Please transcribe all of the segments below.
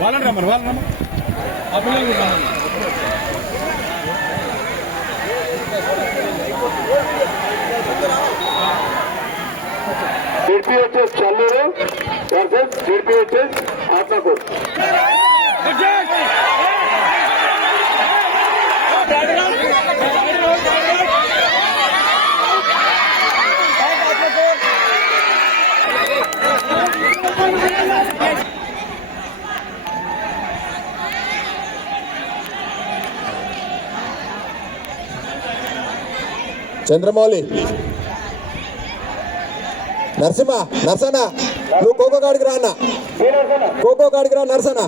వాళ్ళని రమ్మను ఆ పిల్లలు JPHS Challur versus JPHS Atmakur. Chandramouli Narasimha Narsanna నువ్వు ఖోఖో కాడికి రా అన్న ఖోఖో కాడికి రా నర్సన్న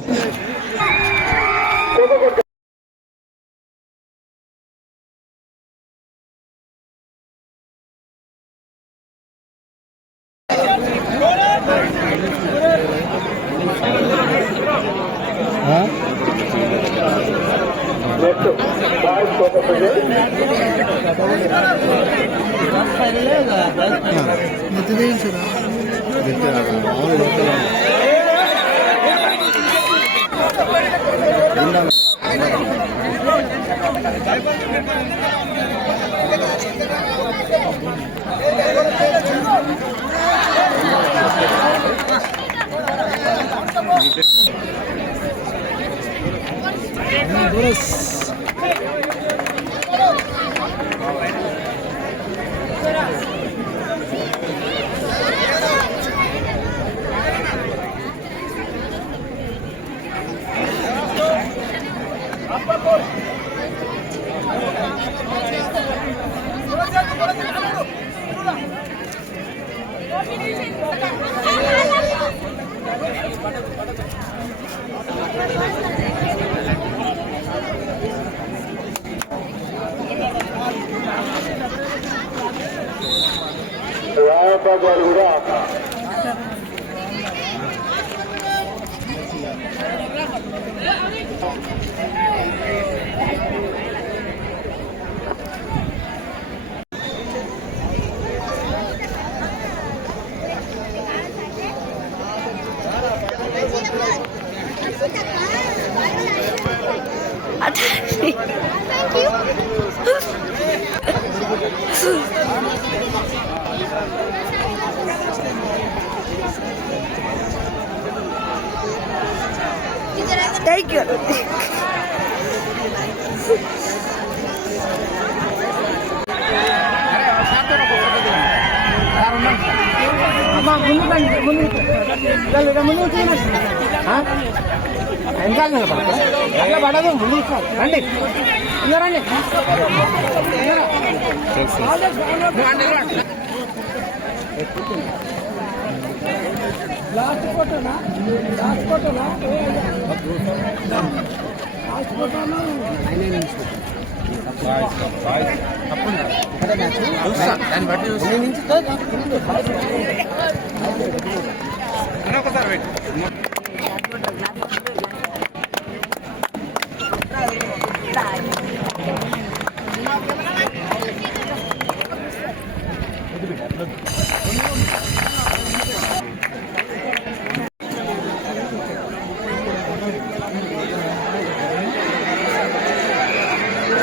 రాయబాగారు కూడా Thank you. లాస్ట్ ఫోటోనా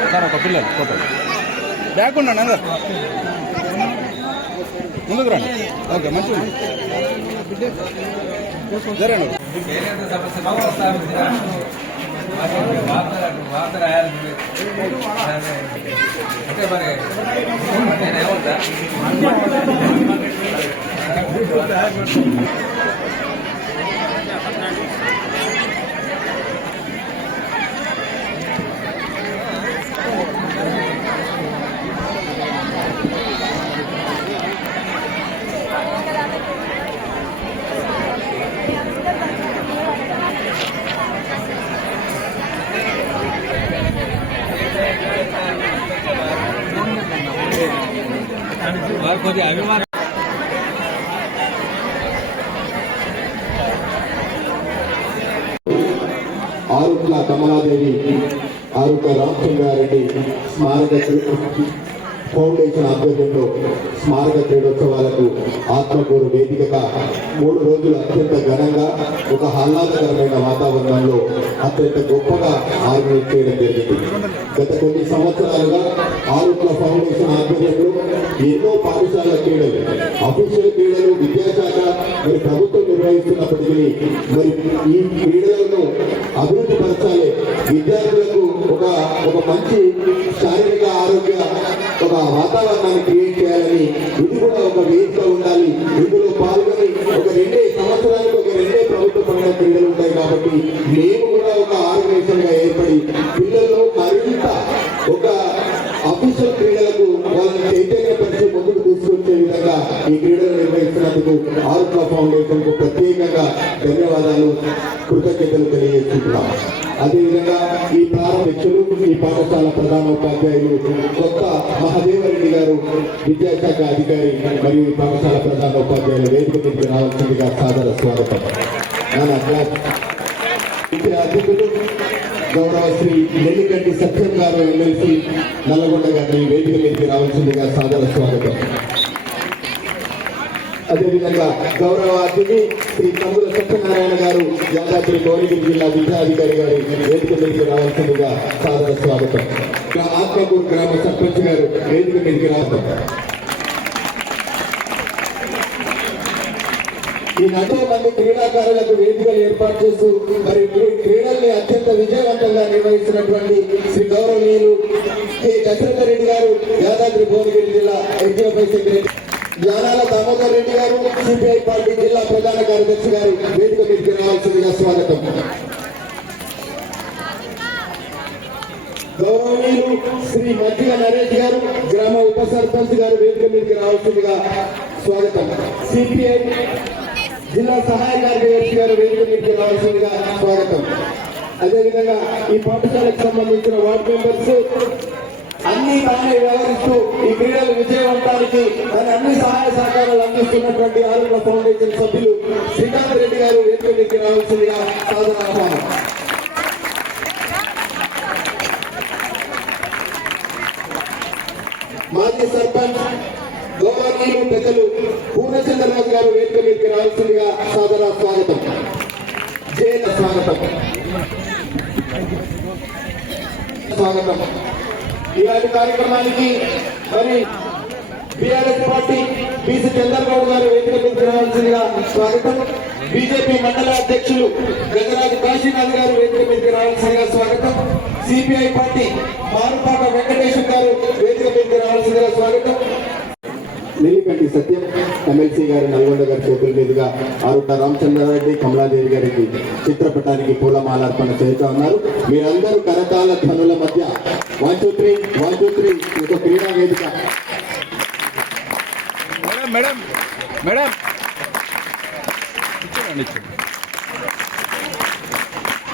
సార్ ఒక పిల్లలు ఫోటో బ్యాక్ ఉండండి అందరు ముందుకు రండి. ఓకే మంచిగా జరండి. అభిమానం ఆరుట్ల కమలాదేవి ఆరుట్ల రామచంద్రారెడ్డి స్మారక ఫౌండేషన్ ఆధ్వర్యంలో స్మారక క్రీడోత్సవాలకు ఆత్మకూరు వేదికగా 3 రోజులు అత్యంత ఘనంగా ఒక ఆహ్లాదకరమైన వాతావరణంలో అత్యంత గొప్పగా ఆర్గనైజ్ చేయడం జరిగింది. గత కొన్ని సంవత్సరాలుగా ఆరుట్ల ఫౌండేషన్ ఆధ్వర్యంలో ఎన్నో పాఠశాల క్రీడలు, అఫీషియల్ క్రీడలు విద్యాశాఖ మరి ప్రభుత్వం నిర్వహిస్తున్నప్పటికీ మరి ఈ క్రీడలను అభివృద్ధి పరచాలి, విద్యార్థులకు ఒక మంచి శారీరక ఆరోగ్య ఒక వాతావరణాన్ని క్రియేట్ చేయాలని, ఇది కూడా ఒక వేదిక ఉండాలి. ఇందులో పాల్గొని ఒక 2 సంవత్సరానికి ఒక 2 ప్రభుత్వ పరంగా క్రీడలు ఉంటాయి కాబట్టి మేము కూడా ఒక ఆర్గనైజేషన్ గా ఏర్పడి పిల్లల్లో మరింత ఒక అఫీషియల్ క్రీడలకు వాళ్ళని చైతన్యపరిచి ముందుకు తీసుకొచ్చే విధంగా ఈ క్రీడలు నిర్వహిస్తున్నందుకు ఆరుట్ల ఫౌండేషన్ కు ప్రత్యేకంగా ధన్యవాదాలు, కృతజ్ఞతలు తెలియజేస్తున్నాం. అదేవిధంగా ఈ ప్రారంభికులు, ఈ పాఠశాల ప్రధానోపాధ్యాయులు కొత్త మహదేవరెడ్డి గారు విద్యాశాఖ అధికారి మరియు ఈ పాఠశాల ప్రధానోపాధ్యాయులు వేదిక మీదకి రావాల్సిందిగా సాదర స్వాగతం. ఇతర అతిథులు గౌరవ శ్రీ నెల్లికంటి సత్యం గారు ఎమ్మెల్సీ నల్లగొండ గారిని వేదిక మీదకి రావాల్సిందిగా సాదర స్వాగతం. అదేవిధంగా గౌరవ అతిథి శ్రీ కందుల సత్యనారాయణ గారు యాదాద్రి భువనగిరి జిల్లా విద్యాధికారి గారు వేదిక మీదకి రావాల్సిందిగా సాదర స్వాగతం. ఆత్మకూరు గ్రామ సర్పంచ్ గారు వేదిక మీదకి రావడం. ఈ 40 మంది క్రీడాకారులకు వేదికలు ఏర్పాటు చేస్తూ మరి క్రీడల్ని అత్యంత విజయవంతంగా నిర్వహిస్తున్నటువంటి శ్రీ గౌరవనీయులు కె దశరథ రెడ్డి గారు యాదాద్రి భువనగిరి జిల్లా ఎస్డిఎఫ్ఐ సెక్రటరీ, యానాల దామోదర్ రెడ్డి గారు సిపిఐ పార్టీ జిల్లా ప్రధాన కార్యదర్శి గారు వేదిక మీదకి రావాల్సిందిగా స్వాగతం. గౌరవనీయులు శ్రీ మధ్య నరేష్ గారు గ్రామ ఉప సర్పంచ్ గారు వేదిక మీదకి రావాల్సిందిగా స్వాగతం. సిపిఐ జిల్లా సహాయ కార్యదర్శి గారు వేదిక మీదకి రావాల్సిందిగా స్వాగతం. అదేవిధంగా ఈ పాఠశాలకు సంబంధించిన వార్డు మెంబర్స్ అన్ని తానే వ్యవహరిస్తూ ఈ క్రీడలు విజయవంతానికి దాని అన్ని సహాయ సహకారాలు అందిస్తున్నటువంటి ఆరుట్ల ఫౌండేషన్ సభ్యులు శ్రీకాంత్ రెడ్డి గారు వేదిక మీదకి రావాల్సిందిగా సాదర ఆహ్వానం. మాజీ సర్పంచ్ గౌరవనీయులు పెద్దలు పూర్ణచంద్రరాజు గారు వేదిక మీదకి రావాల్సిందిగా సాదర స్వాగతం. జైన స్వాగతం. స్వాగతం. ఇలాంటి కార్యక్రమానికి మరి బీఆర్ఎస్ పార్టీ బీసీ చంద్రబాబు గారు వేదిక మీదకి రావాల్సిందిగా స్వాగతం. బీజేపీ మండల అధ్యక్షులు గజరాజు కాశీనాథ్ గారు వేదిక మీదకి రావాల్సిందిగా స్వాగతం. సిపిఐ పార్టీ మారుపాక వెంకటేశ్వర్ గారు వేదిక మీదకి రావాల్సిందిగా స్వాగతం. నెల్లికంటి సత్యం ఎమ్మెల్సీ గారు నల్గొండ గారి చేతుల మీదుగా ఆరుట్ల రామచంద్రారెడ్డి కమలాదేవి గారికి చిత్రపటానికి పూలమాలార్పణ చేస్తూ ఉన్నారు. మీరందరూ కరతాళ ధ్వనుల మధ్య 1 2 3 ఒక క్రీడా వేదిక. మేడం మేడం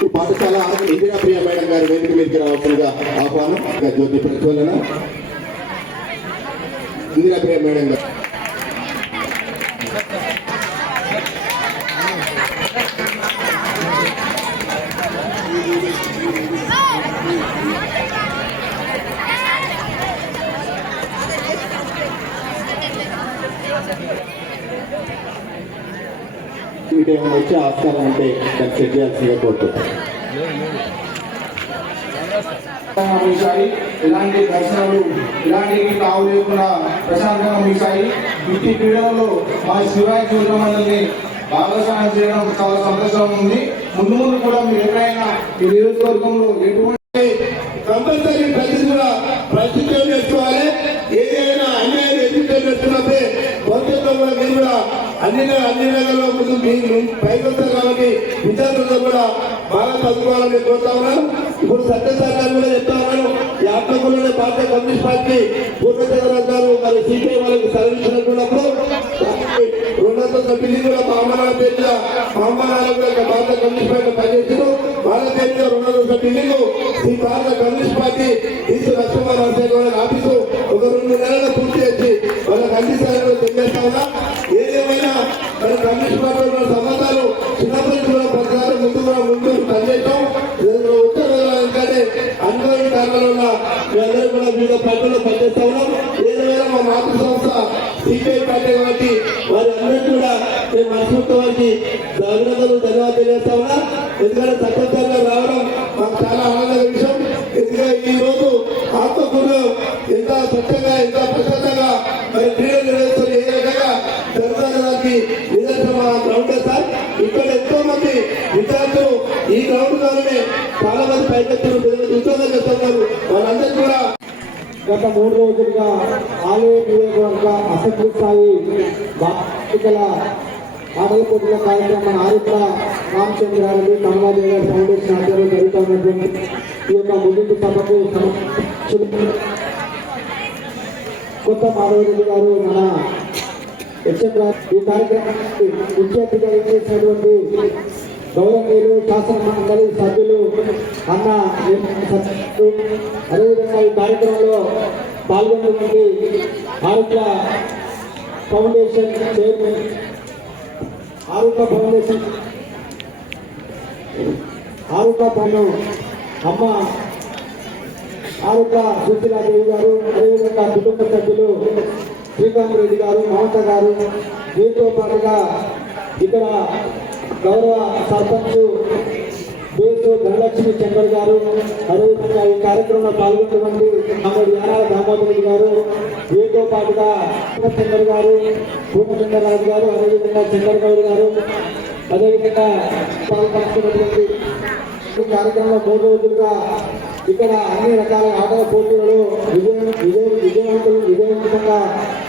ఈ పాఠశాల ఇందిరా ప్రియ మేడం గారు వేదిక మీదకి రావాల్సిందిగా ఆహ్వానం. జ్యోతి ప్రజ్వలన ఇందిరా ప్రియ మేడం గారు. ఏమైనా వచ్చే ఆస్కారం ఉంటే దాన్ని సెట్ చేయాల్సిందిగా కోరుతున్నాను. మీసాయి ఇలాంటి దర్శనాలు ఇలాంటివి తావు లేకుండా ప్రశాంతంగా మీసాయి. ఇట్టి క్రీడలలో మా శివాయి మండలిని భాగస్వామ్యం చేయడం చాలా సంతోషంగా ఉంది. ముందు ముందు కూడా మీరు ఎక్కడైనా ఈ నియోజకవర్గంలో ఎటువంటి కంపల్సరీ ప్రతి కూడా ప్రస్తుతం చేసుకోవాలి. ఏదైనా అన్యాయం ఎదుర్కొని చేస్తున్నప్పుడే భవిష్యత్తులో కూడా మీరు కూడా అన్ని రంగాల్లో ముందు మీరు పైకి వస్తారు కాబట్టి విద్యార్థులతో కూడా బాగా చదువుకోవాలని కోరుతా ఉన్నాను. ఇప్పుడు సత్యసారి కూడా చెప్తా ఉన్నాను. ఈ ఆత్మకులోనే భారతీయ కమ్యూనిస్ట్ పార్టీ పూర్వచంద్రరాజు గారు మరి సిపిఐ వాళ్ళకి సర్వీసినప్పుడు 200 బిల్డింగ్ కూడా మహమ్మానాల పేరుగా భారత కమ్యూనిస్ట్ పార్టీ పనిచేసారు. వాళ్ళ పేరుగా 200 బిల్డింగ్ ఈ భారత కమ్యూనిస్ట్ పార్టీ ఈసు లక్ష్మణ రాజశేఖర ఆఫీసు ఒక 2 నెలలు పూర్తి చేసి వాళ్ళకి అందిస్తారని తెలియజేస్తా ఉన్నా. ఏదేమైనా మన కమ్యూనిస్ట్ పార్టీలో సంబంధాలు చిన్నప్పటి కూడా ప్రజలు ముందు పనిచేస్తాం. ఉత్తర ఎందుకంటే అనుభవం కారణంలో మీ అందరూ కూడా వివిధ పార్టీలో పనిచేస్తా ఉన్నాం. అభినందనలు ధన్యవాదాలు తెలియజేస్తా ఉన్నా. ఎందుకంటే సత్యంగా రావడం మాకు చాలా ఆనందమైన విషయం. ఎందుకంటే ఈ రోజు ఆత్మకూరు ఎంత స్వచ్ఛంగా ఎంత ప్రశాంతంగా మరి క్రీడలు నిర్వహిస్తున్న ఏ రకంగా జరుగుతున్నదానికి నిదర్శనం ఆ గ్రౌండే సార్. ఇక్కడ ఎంతో మంది విద్యార్థులు ఈ గ్రౌండ్ ద్వారానే చాలా మంది పైకెత్తులు ఉద్యోగం చేస్తున్నారు. వాళ్ళందరూ కూడా గత 3 రోజులుగా ఆలయ నియోజకవర్గ అసెంబ్లీ స్థాయి బాలికల ఆటల పోటీల కార్యక్రమం ఆరుద్ర రామచంద్రారెడ్డి కమలాదేవి గారి ఫౌండేషన్ ఆధ్వర్యంలో జరుగుతున్నటువంటి ఈ యొక్క ముగింపు సభకు కొత్త మాధవరెడ్డి గారు మన ఈ కార్యక్రమానికి ముఖ్య అతిథిగా ఇచ్చేసినటువంటి గౌరవనీయులు శాసన మండలి సభ్యులు అన్న అదేవిధంగా ఈ కార్యక్రమంలో పాల్గొన్నటువంటి ఆరుద్ర ఫౌండేషన్ చైర్మన్ ఆరుద్ర పన్ను అమ్మ ఆరుద్ర సుశీలాదేవి గారు, అదేవిధంగా కుటుంబ సభ్యులు శ్రీకాంత్ రెడ్డి గారు, మమత గారు, దీంతో పాటుగా ఇక్కడ గౌరవ సర్పంచ్ బేసు ధనలక్ష్మి చంద్ర గారు, అదేవిధంగా ఈ కార్యక్రమంలో పాల్గొన్నటువంటి యానాల దామోదర్ రెడ్డి గారు, దీంతో పాటుగా చంద్ర గారు, పూర్ణచంద్రరాజు గారు, అదేవిధంగా చంద్రగౌడ్ గారు, అదేవిధంగా పాల్గొంటున్నటువంటి ఈ కార్యక్రమంలో 3 రోజులుగా ఇక్కడ అన్ని రకాల ఆటల పోటీలలో విజయవంతంగా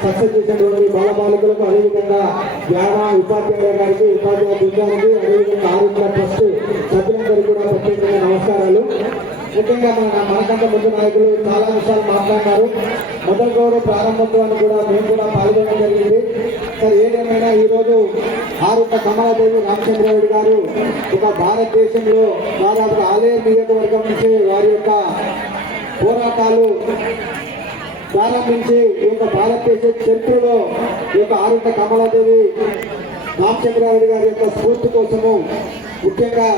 సక్సెస్ చేసినటువంటి బాలబాలికలకు, అదేవిధంగా వ్యాయామ ఉపాధ్యాయుల గారికి, ఉపాధ్యాయ బృందానికి, అదేవిధంగా ఆరోగ్య ట్రస్ట్ సభ్యులందరికీ కూడా ప్రత్యేకంగా నమస్కారాలు. ముఖ్యంగా మనకంటే ముందు నాయకులు చాలా విషయాలు మాట్లాడినారు. మొదటి గౌరవ ప్రారంభోత్సవాన్ని కూడా మేము కూడా పాల్గొనడం జరిగింది. సరే, ఏదేమైనా ఈరోజు ఆరుద్ర కమలాదేవి రామచంద్రారెడ్డి గారు ఒక భారతదేశంలో దాదాపు ఆలయ నియోజకవర్గం నుంచి వారి యొక్క పోరాటాలు ప్రారంభించి ఈ యొక్క భారతదేశ చరిత్రలో ఈ యొక్క ఆరుద్ర కమలాదేవి రామచంద్రారెడ్డి గారి యొక్క స్ఫూర్తి కోసము ముఖ్యంగా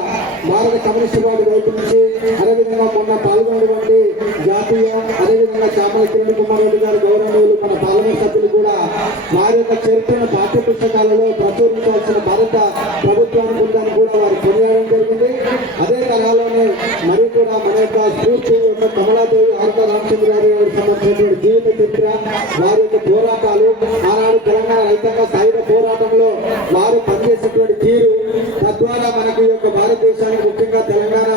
భారత కమ్యూనిస్టు పార్టీ వైపు నుంచి, అదేవిధంగా మొన్న పాల్గొన్నటువంటి జాతీయ, అదేవిధంగా చామల కిరణ్ కుమార్ రెడ్డి గారు గౌరవనీయులు మన పార్లమెంట్ సభ్యులు కూడా వారి యొక్క చరిత్రను పాఠ్య పుస్తకాలలో ప్రచురించవలసిన భారత ప్రభుత్వానికి ఉందని కూడా వారు కొనియాడడం జరిగింది. అదే తరహాలోనే మరి కూడా మన యొక్క స్ఫూర్తి యొక్క కమలాదేవి ఆరుద్ర రామచంద్రారెడ్డి గారికి సంబంధించినటువంటి జీవిత చరిత్ర, వారి యొక్క పోరాటాలు, ఆనాడు తెలంగాణ రైతాంగ సాయుధ పోరాటంలో వారు పనిచేసినటువంటి తీరు, తద్వారా మనకు ఈ యొక్క భారతదేశానికి ముఖ్యంగా తెలంగాణ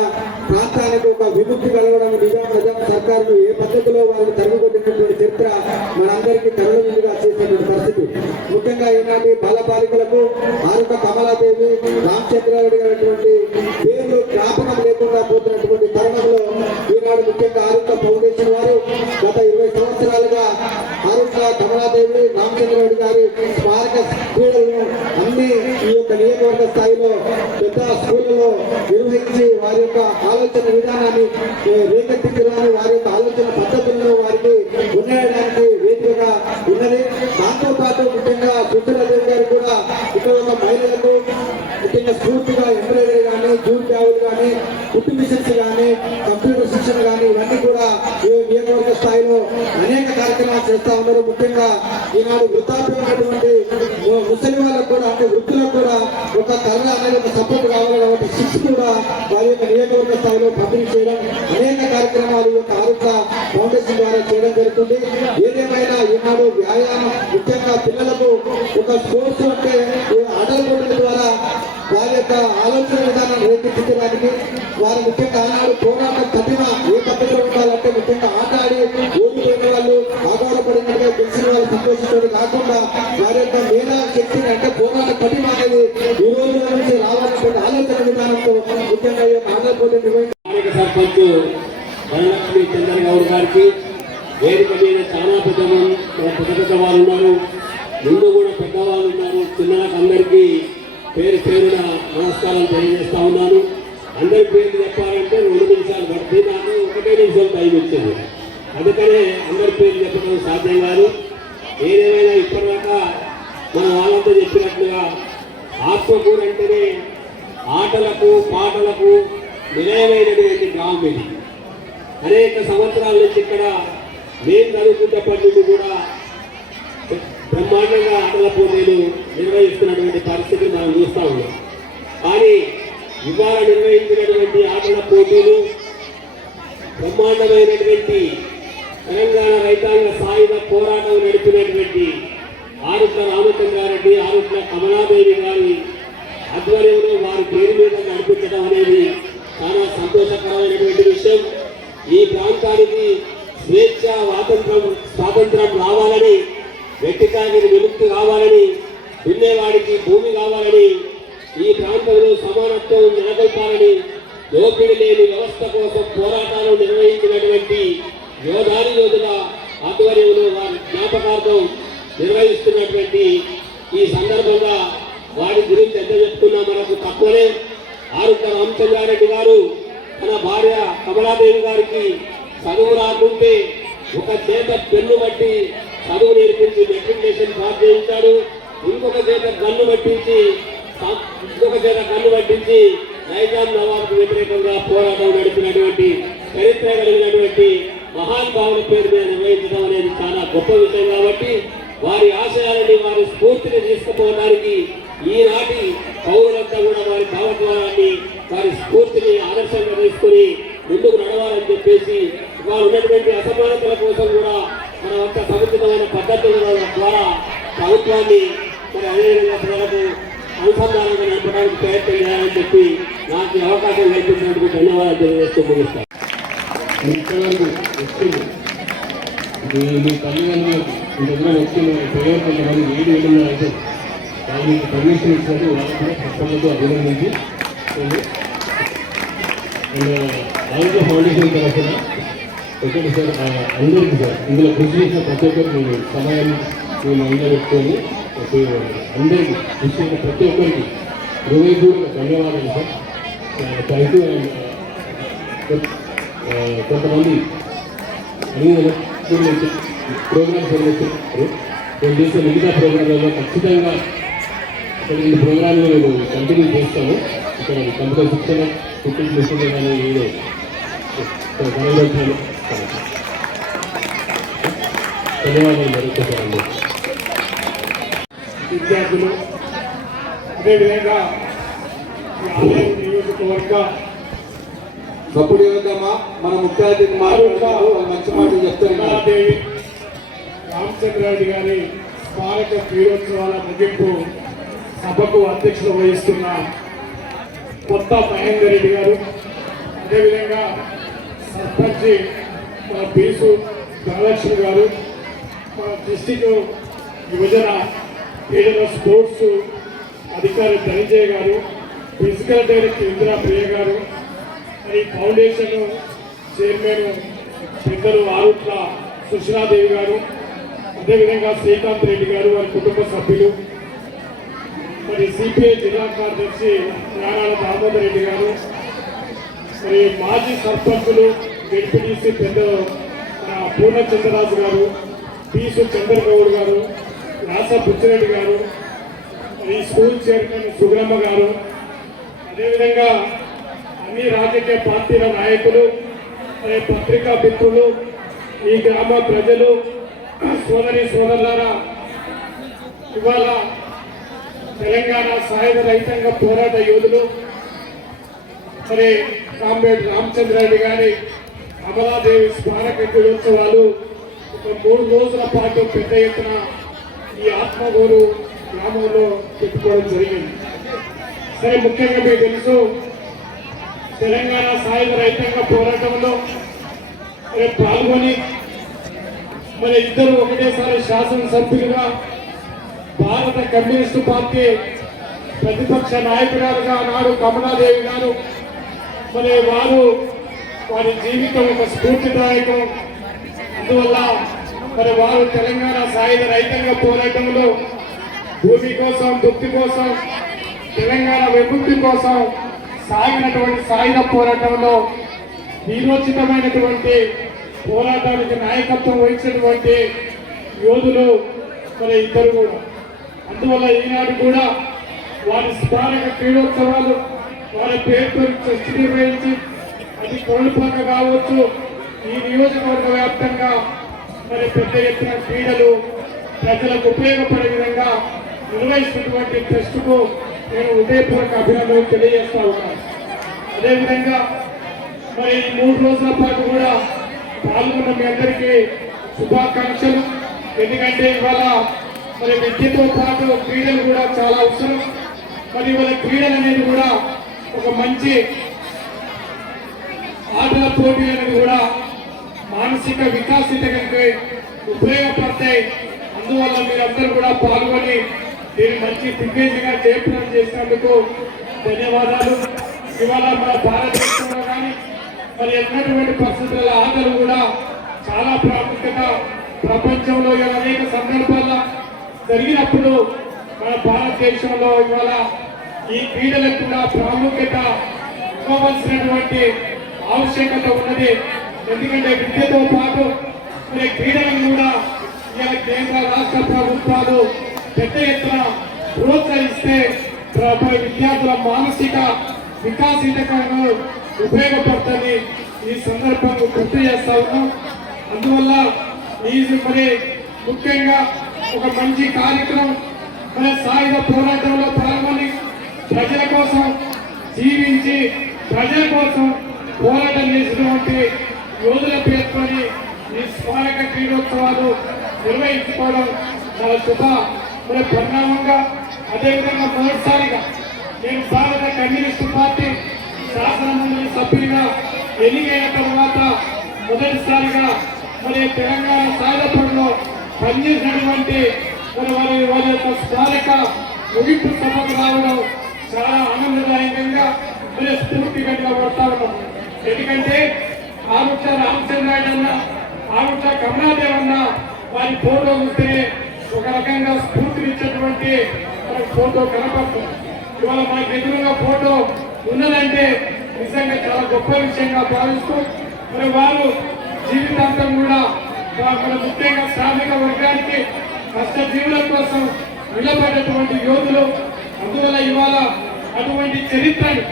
ప్రాంతానికి ఒక విముక్తి కలగడం, నిజాం సర్కారును ఏ పద్ధతిలో వారిని తరిమికొట్టినటువంటి చరిత్ర మనందరికీ కళ్ళ చేసినటువంటి పరిస్థితి. ముఖ్యంగా ఈనాటి బాలబాలికలకు ఆరుద్ర కమలాదేవి రామచంద్రారెడ్డి గారి పేర్లు జ్ఞాపకం లేకుండా పోతున్నటువంటి తరుణంలో ఈనాడు ముఖ్యంగా ఆరుద్ర ఫౌండేషన్ వారు గత 20 సంవత్సరాలుగా ఆరుద్ర కమలాదేవి రామచంద్రారెడ్డి గారి స్మారక క్రీడలను అన్ని ఈ యొక్క నియోజకవర్గ స్థాయిలో పెద్ద స్కూళ్లలో నిర్వహించి వారి యొక్క ఆలోచన విధానాన్ని రేకెత్తించడానికి, వారి యొక్క ఆలోచన పద్ధతులను వారికి ఉండడానికి వేదికగా ఉన్నది. దాంతో పాటు ముఖ్యంగా సుశీలాదేవి గారు కూడా ఇక్కడ ఒక మహిళలకు ముఖ్యంగా స్ఫూర్తిగా ఎంబ్రాయిడరీ కానీ, జూట్ బ్యాగులు కానీ, కుట్టు మిషన్స్ కానీ, కంప్యూటర్ శిక్షణ కానీ ఇవన్నీ కూడా ఈ నియోజకవర్గ స్థాయిలో అనేక కార్యక్రమాలు చేస్తా ఉన్నారు. ముఖ్యంగా ఈనాడు వృద్ధాప్యమైనటువంటి ముసలి వాళ్ళకు కూడా, అంటే వృద్ధులకు కూడా ఒక కళ అనేది ఒక సపోర్ట్ కావాలి కాబట్టి శిక్ష కూడా వారి యొక్క నియోజకవర్గ స్థాయిలో పంపిణీ చేయడం, అనేక కార్యక్రమాలు ఈ యొక్క ఆరుద్ర ఫౌండేషన్ ద్వారా చేయడం జరుగుతుంది. ఏదేమైనా ఈనాడు వ్యాయామం, ముఖ్యంగా పిల్లలకు ఒక స్పోర్ట్స్ అంటే ఆటల పోటీల ద్వారా వారి యొక్క ఆలోచన విధానాన్ని రేకెత్తించడానికి, వారు ముఖ్యంగా ఆనాడు పోరాట ప్రతిమ ఏ పద్ధతిలో ఉండాలంటే ముఖ్యంగా ఆట ఆడి ఓడిపోయిన వాళ్ళు ఆధారపడినట్టుగా గెలిచిన వాళ్ళు సంతోషించడం కాకుండా వారి యొక్క మేధా శక్తిని, అంటే పోరాట ప్రతిమ అనేది ఈ రోజుల నుంచి రావాలన్నటువంటి ఆలోచన విధానంతో ముఖ్యంగా ఈ ఆటల పోటీ నిర్వహించారు. సర్పంచ్ ధనలక్ష్మి చంద్రగౌడ్ గారికి వేదిక మీద చాలా పెద్ద వాళ్ళు ఉన్నారు, ముందు కూడా పెద్దవాళ్ళు ఉన్నారు. చిన్నలకు అందరికీ పేరు పేరున నమస్కారం తెలియజేస్తా ఉన్నాను. అందరి పేర్లు చెప్పాలంటే 2 నిమిషాలు పడుతుంది, నాకు 1 నిమిషం టైం ఇచ్చింది, అందుకనే అందరి పేర్లు చెప్పడం సాధ్యం కాదు. ఏదేమైనా ఇప్పటిదాకా మన వాళ్ళంతా చెప్పినట్లుగా ఆత్మకూరు అంటేనే ఆటలకు పాటలకు నిలయమైనటువంటి గ్రామం ఇది. అనేక సంవత్సరాల నుంచి ఇక్కడ మేము చదువుకున్నప్పటి నుండి కూడా బ్రహ్మాండంగా ఆటల పోటీలు నిర్వహిస్తున్నటువంటి పరిస్థితిని మనం చూస్తూ ఉన్నాం. కానీ ఇవాళ నిర్వహించినటువంటి ఆటల పోటీలు బ్రహ్మాండమైనటువంటి తెలంగాణ రైతాంగ సాయుధ పోరాటం నడిపినటువంటి ఆరుట్ల రామచంద్రారెడ్డి, ఆరుట్ల కమలాదేవి గారి ఆధ్వర్యంలో వారి పేరు మీద నడిపించడం అనేది చాలా సంతోషకరమైనటువంటి విషయం. ఈ ప్రాంతానికి స్వేచ్ఛ స్వాతంత్రం రావాలని, వ్యక్తిత్వానికి విముక్తి కావాలని, దున్నేవాడికి భూమి కావాలని, ఈ ప్రాంతంలో సమానత్వం నెలకొల్పాలని, దోపిడీ లేని వ్యవస్థ కోసం పోరాటాలు నిర్వహించినటువంటి యోధుల ఆధ్వర్యంలో వారి జ్ఞాపకార్థం నిర్వహిస్తున్నటువంటి ఈ సందర్భంగా వారి గురించి ఎంత చెప్పుకున్నా మనకు తక్కువనే. ఆరుట్ల రామచంద్రారెడ్డి గారు తన భార్య కమలాదేవి గారికి చదువు రాకుంటే ఒక చేత పెన్ను బట్టి చదువు నేర్పించి మెట్రికులేషన్ పాస్ చేయించాడు. ఇంకొక చేత గన్ను పట్టించి నైజాం నవాబ్కు వ్యతిరేకంగా పోరాటం నడిపినటువంటి చరిత్ర కలిగినటువంటి మహానుభావుల పేరు మీద నిర్వహించడం అనేది చాలా గొప్ప విషయం. కాబట్టి వారి ఆశయాలని, వారి స్ఫూర్తిని తీసుకుపోవడానికి ఈనాటి పౌరులంతా కూడా వారి భావత్వాన్ని, వారి స్ఫూర్తిని ఆదర్శంగా తీసుకుని ముందుకు నడవాలని చెప్పేసి వారు ఉన్నటువంటి అసమానతల కోసం కూడా మన యొక్క సముచితమైన పద్ధతుల ద్వారా ప్రభుత్వాన్ని మరి అదేవిధంగా ప్రజలకు అనుసంధానంగా నడపడానికి ప్రయత్నం చేయాలని చెప్పి నాకు అవకాశం కల్పించినందుకు ధన్యవాదాలు తెలియజేస్తూ ముగిస్తాను. మీ తల్లిదండ్రులు మీ దగ్గర వచ్చిన పిల్లలు కొంతమంది 7 అయితే వాళ్ళకి పర్మిషన్ ఇచ్చినట్టు వాళ్ళు కూడా పక్కనతో అభినందించి ఆరోగ్య ఫౌండేషన్ తరఫున ఒకటి సార్ అందరికీ సార్ ఇందులో కృషి చేసిన ప్రతి ఒక్కరికి నేను సమయాన్ని మేము అందరూ పెట్టుకొని అందరికీ కృషి చేసిన ప్రతి ఒక్కరికి హృదయపూర్వక ధన్యవాదాలు సార్. Thank you. కొంతమంది ప్రోగ్రామ్స్ నిర్వహిస్తున్నారు. నేను చేసే మిగతా ప్రోగ్రాంలలో ఖచ్చితంగా ఇక్కడ ఈ ప్రోగ్రాంలు మేము కంటిన్యూ చేస్తాము. ఇక్కడ కంప్యూటర్ శిక్షణ కుకింగ్ మిషన్ కానీ ఏదో ధన్యవాదాలు మరొకసారి విద్యార్థులు, అదేవిధంగా నియోజకవర్గ సప్పుడు యోగమా మన ముఖ్య అతిథి మాట్లాడుతారు, మంచి మాటలు చెప్తారు. రామచంద్రారెడ్డి గారి స్మారక క్రీడోత్సవాల ముగింపు సభకు అధ్యక్షత వహిస్తున్న కొత్త మహేందర్ రెడ్డి గారు, అదేవిధంగా సర్పంచ్ మన పీసు ధనలక్ష్మి గారు, మన డిస్టిక్ యువజన క్రీడల స్పోర్ట్స్ అధికారి ధనంజయ్ గారు, ఫిజికల్ డైరెక్టర్ ఇందిరా ప్రియ గారు, ఈ ఫౌండేషన్ చైర్మన్ పెద్దలు ఆరుట్ల సుశీలాదేవి గారు, అదేవిధంగా శ్రీకాంత్ రెడ్డి గారు, వారి కుటుంబ సభ్యులు, మరి సిపిఐ జిల్లా కార్యదర్శి నారాయణ దామోదర్ రెడ్డి గారు, మరి మాజీ సర్పంచులు డిప్యూటీసీ పెద్దలు పూర్ణచంద్రరాజు గారు, పీసు చంద్రగౌడ్ గారు, రాస బుచ్చిరెడ్డి గారు, ఈ స్కూల్ చైర్మన్ సుగ్రమ్మ గారు, అదేవిధంగా అన్ని రాజకీయ పార్టీల నాయకులు, పత్రికా మిత్రులు, ఈ గ్రామ ప్రజలు, సోదరి సోదరులారా, ఇవాళ తెలంగాణ సాయుధ రైతాంగ పోరాట యోధులు మరి కామ్రేడ్ రామచంద్రారెడ్డి గారి అమలాదేవి స్మారక దినోత్సవాలు ఒక 3 రోజుల పాటు పెద్ద ఎత్తున ఈ ఆత్మగూరు గ్రామంలో పెట్టుకోవడం జరిగింది. సరే, ముఖ్యంగా మీకు తెలుసు, తెలంగాణ సాయుధ రైతాంగ పోరాటంలో పాల్గొని మరి ఇద్దరు ఒకటేసారి శాసనసభ్యులుగా భారత కమ్యూనిస్టు పార్టీ ప్రతిపక్ష నాయకురాలుగా నాడు కమలాదేవి గారు, మరి వారి జీవితం ఒక స్ఫూర్తిదాయకం. అందువల్ల మరి వారు తెలంగాణ సాయుధ రైతాంగ పోరాటంలో భూమి కోసం, భక్తి కోసం, తెలంగాణ విముక్తి కోసం సాగినటువంటి సాయుధ పోరాటంలో వీరోచితమైనటువంటి పోరాటానికి నాయకత్వం వహించినటువంటి యోధులు మరి ఇద్దరు కూడా. అందువల్ల ఈనాడు కూడా వారి స్మారక క్రీడోత్సవాలు వారి పేరుతో చెస్ట్ నిర్వహించి, అది కోల్పాక కావచ్చు, ఈ నియోజకవర్గ వ్యాప్తంగా మరి పెద్ద ఎత్తున క్రీడలు ప్రజలకు ఉపయోగపడే విధంగా నిర్వహిస్తున్నటువంటి ట్రస్టుకు నేను హృదయపూర్వక అభినందనలు తెలియజేస్తా ఉన్నాను. అదేవిధంగా మరి 3 రోజుల పాటు కూడా పాల్గొన్న మీ అందరికీ శుభాకాంక్షలు. ఎందుకంటే ఇవాళ మరి విద్యతో పాటు క్రీడలు కూడా చాలా అవసరం. మరి ఇవాళ క్రీడలు అనేది కూడా ఒక మంచి ఆటల పోటీ అనేది కూడా మానసిక వికాసితకి ఉపయోగపడతాయి. అందువల్ల మీరందరూ కూడా పాల్గొని దీన్ని మంచి దిగ్గజంగా జయప్రదం చేసినందుకు ధన్యవాదాలు. ఇవాళ మన భారతదేశంలో కానీ మరి ఎన్నటువంటి పరిస్థితుల ఆటలు కూడా చాలా ప్రాముఖ్యత ప్రపంచంలో అనేక సందర్భాల్లో జరిగినప్పుడు మన భారతదేశంలో ఇవాళ ఈ క్రీడలకు కూడా ప్రాముఖ్యత ఇవ్వవలసినటువంటి ఆవశ్యకత ఉన్నది. ఎందుకంటే విద్యతో పాటు మరి క్రీడలను కూడా ఇవాళ కేంద్ర రాష్ట్ర ప్రభుత్వాలు పెద్ద ఎత్తున ప్రోత్సహిస్తే విద్యార్థుల మానసిక వికాసితకు ఉపయోగపడుతుంది. ఈ సందర్భంగా గుర్తు చేస్తా ఉన్నాం. అందువల్ల మరి ముఖ్యంగా ఒక మంచి కార్యక్రమం మన సాయుధ పోరాటంలో పాల్గొని ప్రజల కోసం జీవించి ప్రజల కోసం పోరాటం చేసినటువంటి యోధుల పేర్కొని ఈ స్మారక క్రీడోత్సవాలు నిర్వహించుకోవడం చాలా శుభ మరి పరిణామంగా. అదేవిధంగా మొదటిసారిగా నేను భారత కమ్యూనిస్టు పార్టీ శాసనమండలి సభ్యులుగా ఎన్నికైన తర్వాత మొదటిసారిగా మరి తెలంగాణ సాయుధపడిలో పనిచేసినటువంటి మరి వారి యొక్క స్మారక ముగింపు సభకు రావడం చాలా ఆనందదాయకంగా మరి స్ఫూర్తిగా పడతా ఉన్నాం. ఎందుకంటే ఆముచ రామచంద్రాయుడు అన్న ఆముచ కమలాదేవ్ అన్న వారి ఫోటో చూస్తే ఒక రకంగా స్ఫూర్తినిచ్చేటువంటి ఫోటో కనపడుతుంది. ఇవాళ మనకు ఎదురుగా ఫోటో ఉన్నదంటే నిజంగా చాలా గొప్ప విషయంగా భావిస్తూ మరి వారు జీవితాంతం కూడా మన ముఖ్యంగా శ్రామిక వర్గానికి కష్టజీవుల కోసం నిలబడేటువంటి యోధులు. అందువల్ల ఇవాళ అటువంటి చరిత్రని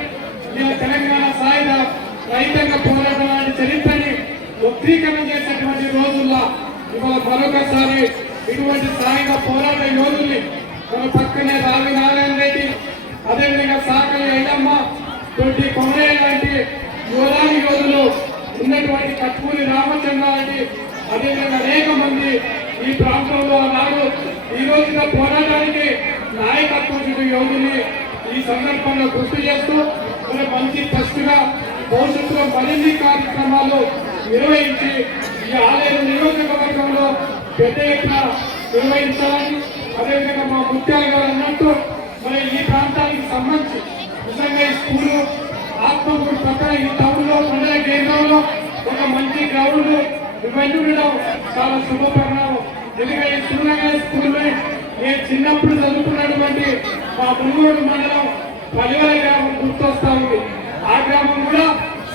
తెలంగాణ సాయుధ రైతాంగ పోరాటం లాంటి చరిత్రని వక్రీకరణ చేసేటువంటి రోజుల్లో ఇవాళ మరొకసారి ఇటువంటి సాయుధ పోరాట యోధుల్ని మన పక్కనే రావి నారాయణ రెడ్డి, అదేవిధంగా సాకలి ఐలమ్మ, తొట్టి కొమరయ్య లాంటి యువరాని యోధులు ఉన్నటువంటి కట్పూరి రామచంద్ర లాంటి అదేవిధంగా అనేక మంది ఈ ప్రాంతంలో నాడు ఈ రోజున పోరాటానికి నాయకత్వం యోధుని ఈ సందర్భంగా గుర్తు చేస్తూ మరి మంచి ట్రస్ట్గా భవిష్యత్తులో మరిన్ని కార్యక్రమాలు నిర్వహించి ఈ ఆలయ నియోజకవర్గంలో పెద్ద ఎత్తున నిర్వహించాలని, అదేవిధంగా మా ముత్యాల గారు అన్నట్టు మరి ఈ ప్రాంతానికి సంబంధించి నిజంగా ఈ స్కూలు ఆత్మకూరు పక్కన ఈ టౌన్లో మండల కేంద్రంలో ఒక మంచి గ్రౌండ్ ఇవన్నీ కూడా చాలా శుభ పరిణామం. ఎందుకంటే సూర్యనగర్ స్కూల్లో నేను చిన్నప్పుడు చదువుకున్నటువంటి మా మునుగోడు మండలం పలివల గ్రామం గుర్తొస్తా ఉంది. ఆ గ్రామం కూడా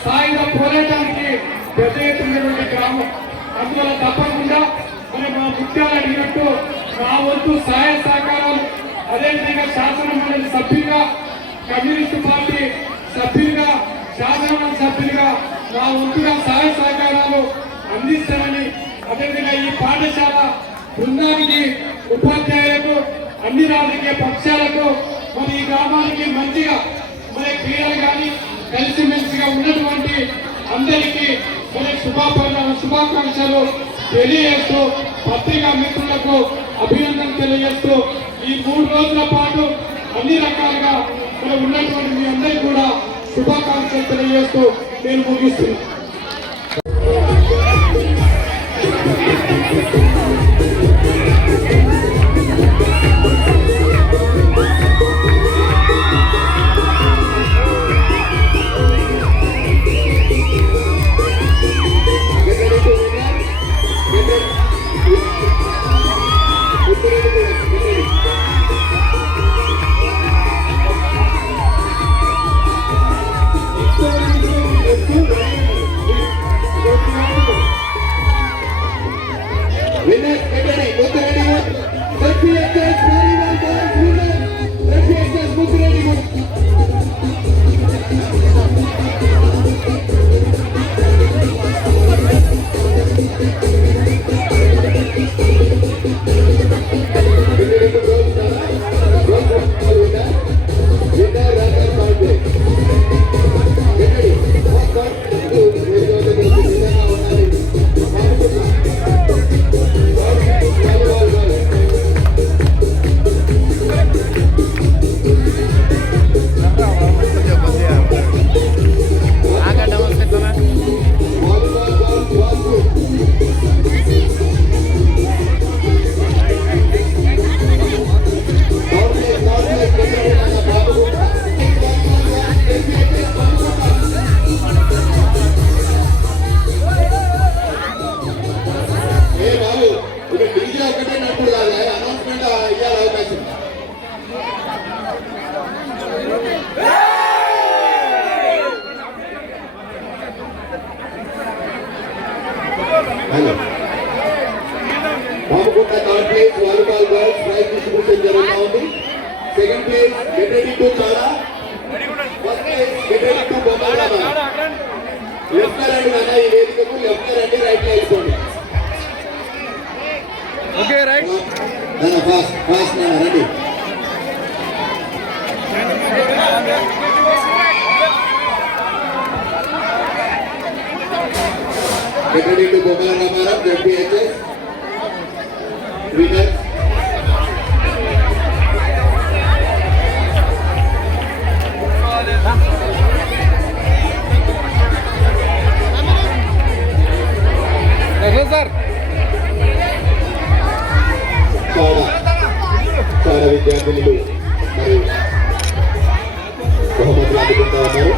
సాయుధ పోరాటానికి పెద్ద ఎత్తున్నటువంటి గ్రామం. అందువల్ల తప్పకుండా మరి మా ముత్యాలు అడిగినట్టు నా వంతు సహాయ సహకారాలు, అదేవిధంగా శాసన మండలి సభ్యులుగా కమ్యూనిస్టు పార్టీ సభ్యులుగా శాసనమండలి సభ్యులుగా నా వంతుగా సహాయ సహకారాలు అందిస్తామని, అదేవిధంగా ఈ పాఠశాల బృందానికి ఉపాధ్యాయులకు అన్ని రాజకీయ పక్షాలకు మరి ఈ గ్రామానికి మంచిగా మరి క్రీడలు కానీ కలిసిమెలిసిగా ఉన్నటువంటి అందరికీ మరి శుభాకాంక్షలు తెలియజేస్తూ పత్రికా మిత్రులకు అభినందన తెలియజేస్తూ ఈ 3 రోజుల పాటు అన్ని రకాలుగా మరి ఉన్నటువంటి మీ అందరికీ కూడా శుభాకాంక్షలు తెలియజేస్తూ నేను ముగిస్తున్నాను. రండి నాన్న ఈ వేదికకు లెఫ్ట్ రండి రైట్ వెళ్ళిపోండి ఓకే రైట్ నాన్న ఫాస్ట్ ఫాస్ట్ నాన్న రండి Get ready to Gopala Ramaram, ZPHS, winners. Sir చాలా విద్యార్థులు మరి బహుమతులు అందుకుంటా ఉన్నారు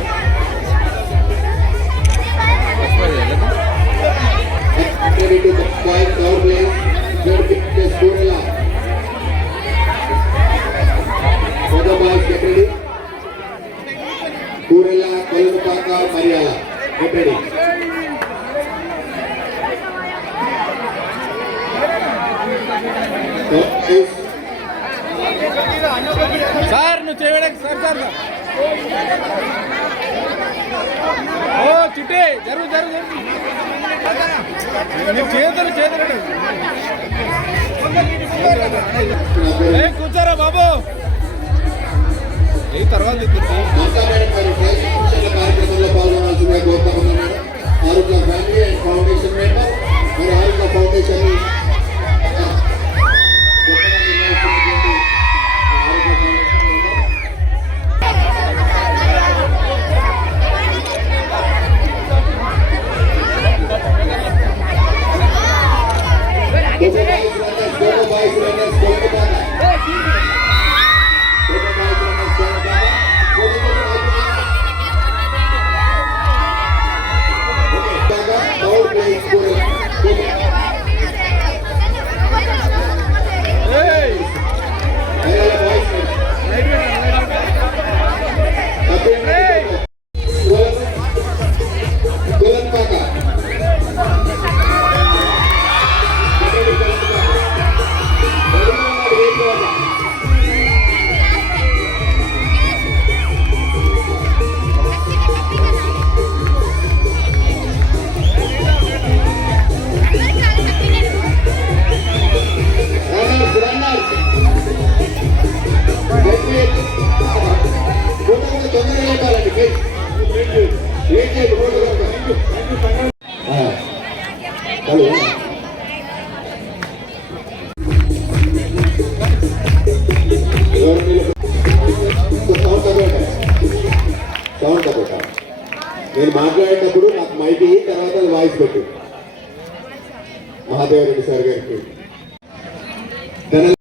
ready to point third place, ZPHS Kurela. For the boys, get ready. Kurela, Kolonupaka, Mariala. Get ready. Third place. Sir నువ్వు చేయడానికి సార్ సార్ ఓ చిట్టే జరుగు జరుగు జరుగు చేతులు చేతులు కూర్చోరా బాబు ఏ తర్వాత కార్యక్రమంలో పాల్గొనాల్సిందిగా కోరుతా ఉన్నాను ఆరోగ్య ఫ్యామిలీ అండ్ ఫౌండేషన్ మెంబర్ మరి ఆరోగ్య ఫౌండేషన్ నేను మాట్లాడేటప్పుడు నాకు మైక్ తర్వాత వాయిస్ పెట్టు మహాదేవరెడ్డి సార్ గారికి